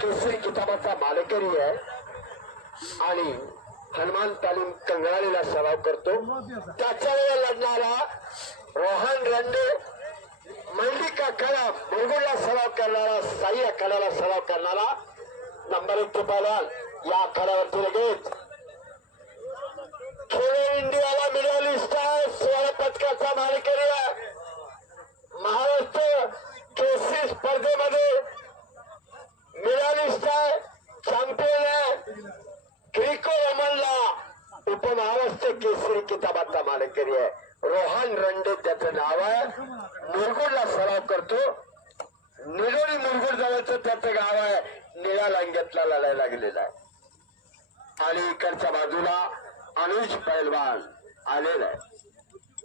केसरी किताबाचा मालकरी आहे. आणि हनुमान तालीम कंगळालीला सराव करतो. त्याच्यावर लढणारा रोहन रंडे मल्लिका कला मुरगुडला सराव करणारा साई आखाड्याला सराव करणारा नंबर एक पहिलवान या आखाड्यावरती लगेच. खेलो इंडियाला मिळाली स्टार सोळा पदकाचा मालकरी आहे महाराष्ट्र केसरी स्पर्धेमध्ये मिळाली स्टार चॅम्पियन आहे. क्रिको रमनला उपमहाराष्ट्र केसरी किताबाचा मालकरी आहे. रोहन रंडे त्याचं नाव आहे. मुरगुडला सराव करतो. निरोडी मुरगुड जवळचं त्याचं गाव आहे. निळ्या लांग्यातला लढायला लागलेला आहे. आणि इकडच्या बाजूला अनुज पैलवान आलेला आहे.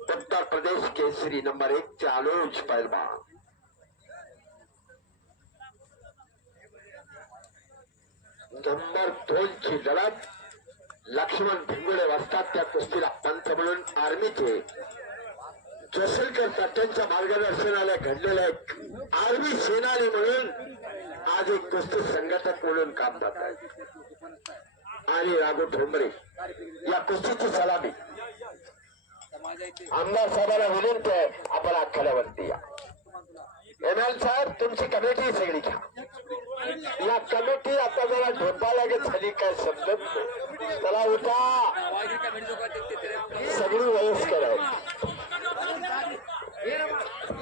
उत्तर प्रदेश केसरी नंबर एक चे अनुज पैलवान. नंबर दोन लढत. लक्ष्मण भिंगुळे वाजतात त्या कुस्तीला पंत म्हणून आर्मीचे. जसलकर तात्यांच्या मार्गदर्शनाला घडलेला एक आर्मी सेनानी म्हणून आज एक कुस्ती संघटक म्हणून काम करत आहे. आणि राघू ठोंबरे या कुस्तीची सलामी. आमदार साहेबांना विनंती आहे आपण आखाड्यावरती या. एम एल साहेब तुमची कमिटी सगळी घ्या. या कमिटी आता जरा ढोपायला लागत झाली काय समजत चला उठा. सगळी वयस्कर आहेत.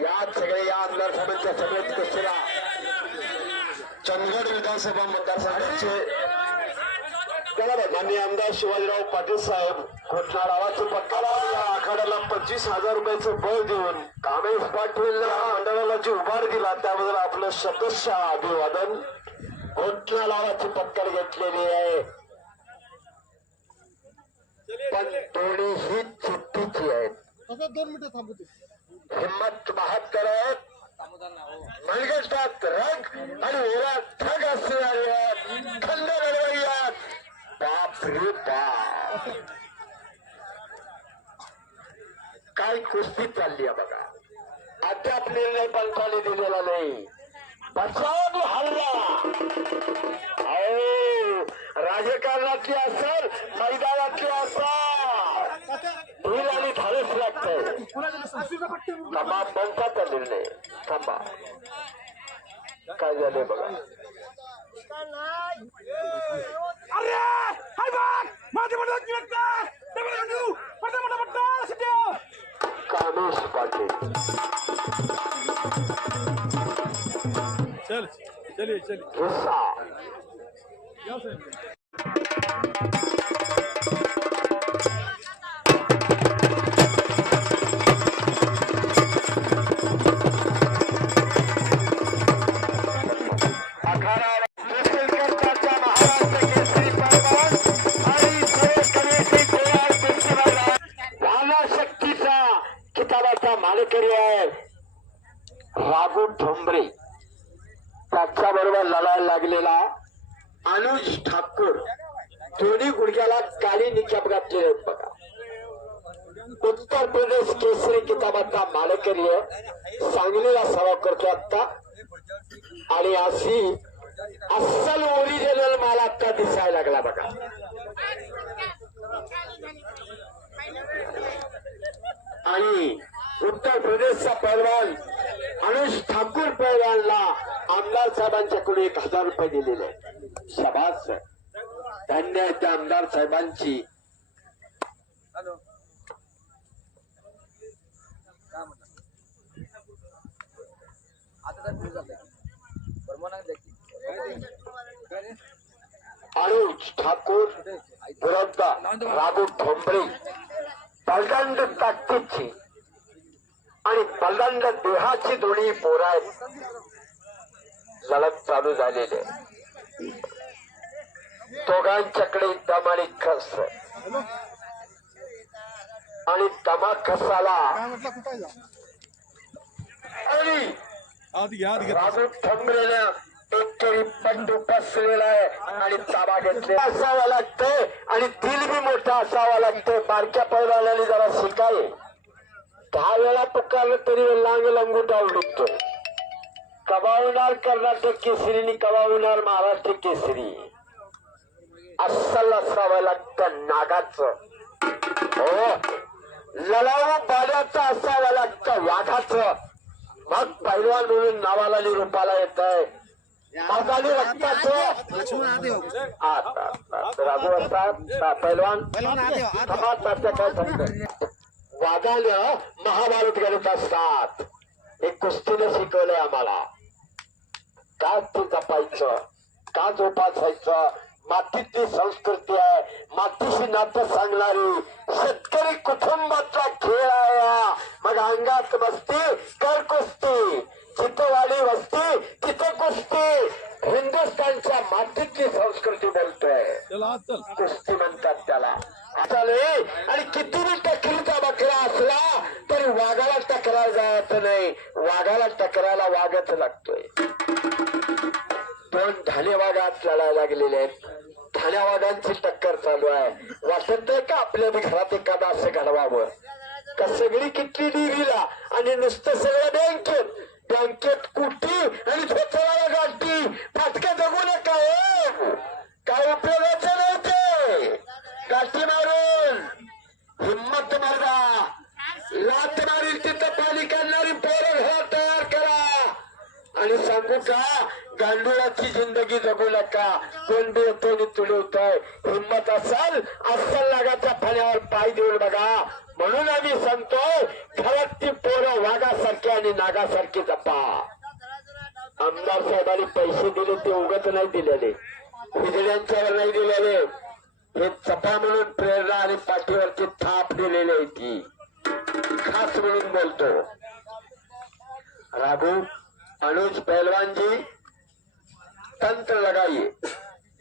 या सगळे या आमदार साहेबांच्या समेत चंदगड विधानसभा मतदारसंघाचे त्याला माननीय आमदार शिवाजीराव पाटील साहेब घोषणा गावाचे पक्का या आखाड्याला पंचवीस हजार रुपयाचं बळ देऊन कामेश पाटील मंडळाला जी उभार दिला त्याबद्दल आपलं सदस्य अभिवादन. घोषणा लावाची पक्कड घेतलेली आहे. पण ही चिठ्ठीची आहेत. आता दोन मिनिटं थांबू दे. हिम्मत बहात्तर आहेत मनगटात रग आणि ओरात ठग खंड लढवई आहेत. बाप रे बाप. काय कुस्ती चालली आहे बघा. अद्याप निर्णय पंथाने दिलेला नाही. बचाव हल्ला. राजकारणातली असल मैदानातली असल ढील आणि धाडस पट्टी थांबा पंचाचा निर्णय. थांबा. काय झालंय बघा. अरे माझे कामेश पाटील. कुस्तीबाज वाला शक्तीचा किताबाचा मालकरी आहे राघू ठोंबरे त्याच्या बरोबर लढायला लागलेला अनुज ठाकूर. दोन्ही गुडघ्याला काळी निकाप घातलेले आहेत बघा. उत्तर प्रदेश केसरी किताबाचा मालकरी सांगलीला सराव करतो आता आणि अशी अस्सल ओरिजिनल माल आता दिसायला लागला बघा. आणि उत्तर प्रदेशचा पैलवान अनुज ठाकूर पैलवानला आमदार साहेबांच्याकडून एक हजार रुपये दिलेले आहेत. धन्य आहे त्या आमदार साहेबांची. अनुज ठाकूर विरुद्ध राघू ठोंबरे बलदंड ताकदीची आणि बलदंड देहाची दोन्ही पोरं आहेत. लढत चालू झालेली आहे. दोघांच्याकडे दम आणि खस आणि दमा खसाला? आणि राजू ठोंबरेनं एकतरी पंडू बसलेला आहे आणि ताबा घेतलेला असावा लागतंय आणि दिल बी मोठा असावा लागतंय. बारक्या पैलवानाने जरा शिकाय दहा वेळा पुकारलं तरी लांग लंगूट निघतोय. कमावणार कर्नाटक केसरी आणि महाराष्ट्र केसरी. अस्सल असावं लागतं नागाचं. हो. लढाऊ पाण्याचं असावं लागतं वाघाचं. मग पैलवान म्हणून नावाला रूपाला येत आहे मगाली रक्ताचं. आता राघू असतात पैलवान काय सांगतो महाभारत गणित असतात हे कुस्तीने शिकवलंय आम्हाला. का ते जपायचं का जोपासायचं? मातीतली संस्कृती आहे. मातीशी नातं सांगणारी शेतकरी कुटुंबाचा खेळ आहे हा. मग अंगात मस्ती कर कुस्ती. जिथं वाडी वस्ती तिथं कुस्ती. हिंदुस्थानच्या मातीतली संस्कृती बोलतोय. कुस्ती म्हणतात त्याला. आणि कितीही टकरीचा बकरा असला तरी वाघाला टकरायला जायचं नाही. वाघाला टकरायला वाघच लागतोय. दोन ठाणे वाघात लढायला लागलेले आहेत. ठाण्या वाघांची टक्कर चालू आहे. वाटत नाही का आपल्या घरात एखादा असं घडवावं? का सगळी किती डिरीला आणि नुसतं सगळं बँकेत बँकेत कुटी आणि झोचवाला गाठी? फाटक्या जगू नका हो काय उपयोगाचं नाही ते गाठी मारून हिम्मत मारा लात मारील तिथं पाणी काढणारी पोरं घर तयार करा आणि सांगू का गांडुळाची जिंदगी जगू नका. कोण बी तुडवतोय. हिंमत असल अस्सल लागाच्या फण्यावर पाय देऊन बघा. म्हणून आम्ही सांगतोय खरंच ती पोरं वाघासारखी आणि नागासारखी जपा. आमदार साहेबांनी पैसे दिले ते उगत नाही दिलेले. हिजड्यांच्यावर नाही दिलेले. हे चपा म्हणून प्रेरणा आणि पाठीवरची थाप दिलेली आहे ती. खास म्हणून बोलतो. राघू अनुज पैलवानजी तंत्र लगाइए।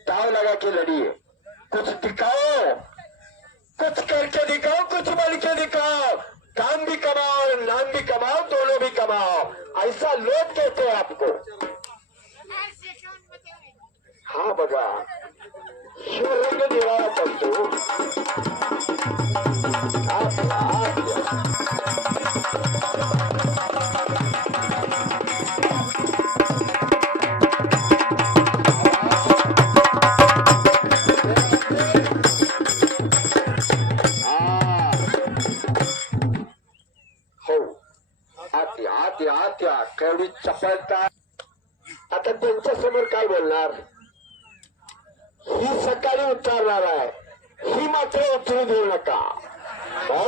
ताव लगा के लड़िए। कुछ दिखाओ। कुछ करके दिखाओ, कुछ बन के दिखाओ। काम भी कमाओ, नाम भी कमाओ, दोनों भी कमाओ। ऐसा लोग कहते हैं आपको। हा बघा शिवरंग निवारा करतो आपला ही सकाळी उतरणार आहे. ही मात्र उतरू देऊ नका. हो!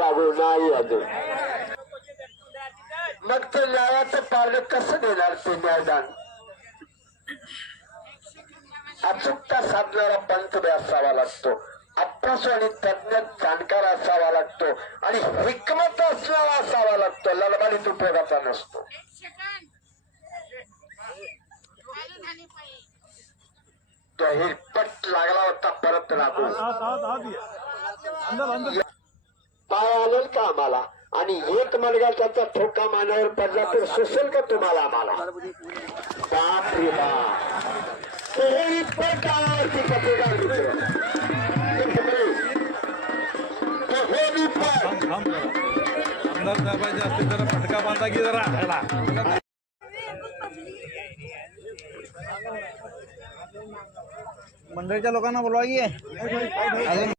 राघू नाही अजून. मग ते न्यायाचं पावलं कसं देणार ते न्यायदान? अचूकता साधणारा पंत असावा लागतो. अभ्यास आणि तज्ञ जाणकार असावा लागतो. आणि हिकमत असणारा असावा लागतो. ललबाडीत उपयोगाचा नसतो. तो हिरपट लागला होता परत राहतो पाय आलेल का आम्हाला? आणि एक मडगा त्याचा ठोका मानावर पडला तर सुसेल का तुम्हाला आम्हाला? बाप रे मित्र तेही पण असते जरा फटका बांधा की जरा. मंडळीच्या लोकांना बोलवा की अजून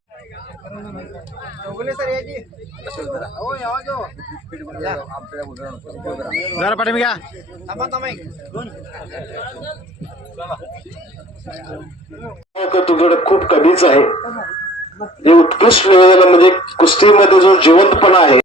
जरा पाठीमागे घ्या तुझ्याकडे खूप कमीच आहे. हे उत्कृष्ट निवेदनामध्ये कुस्तीमध्ये जो जिवंतपणा आहे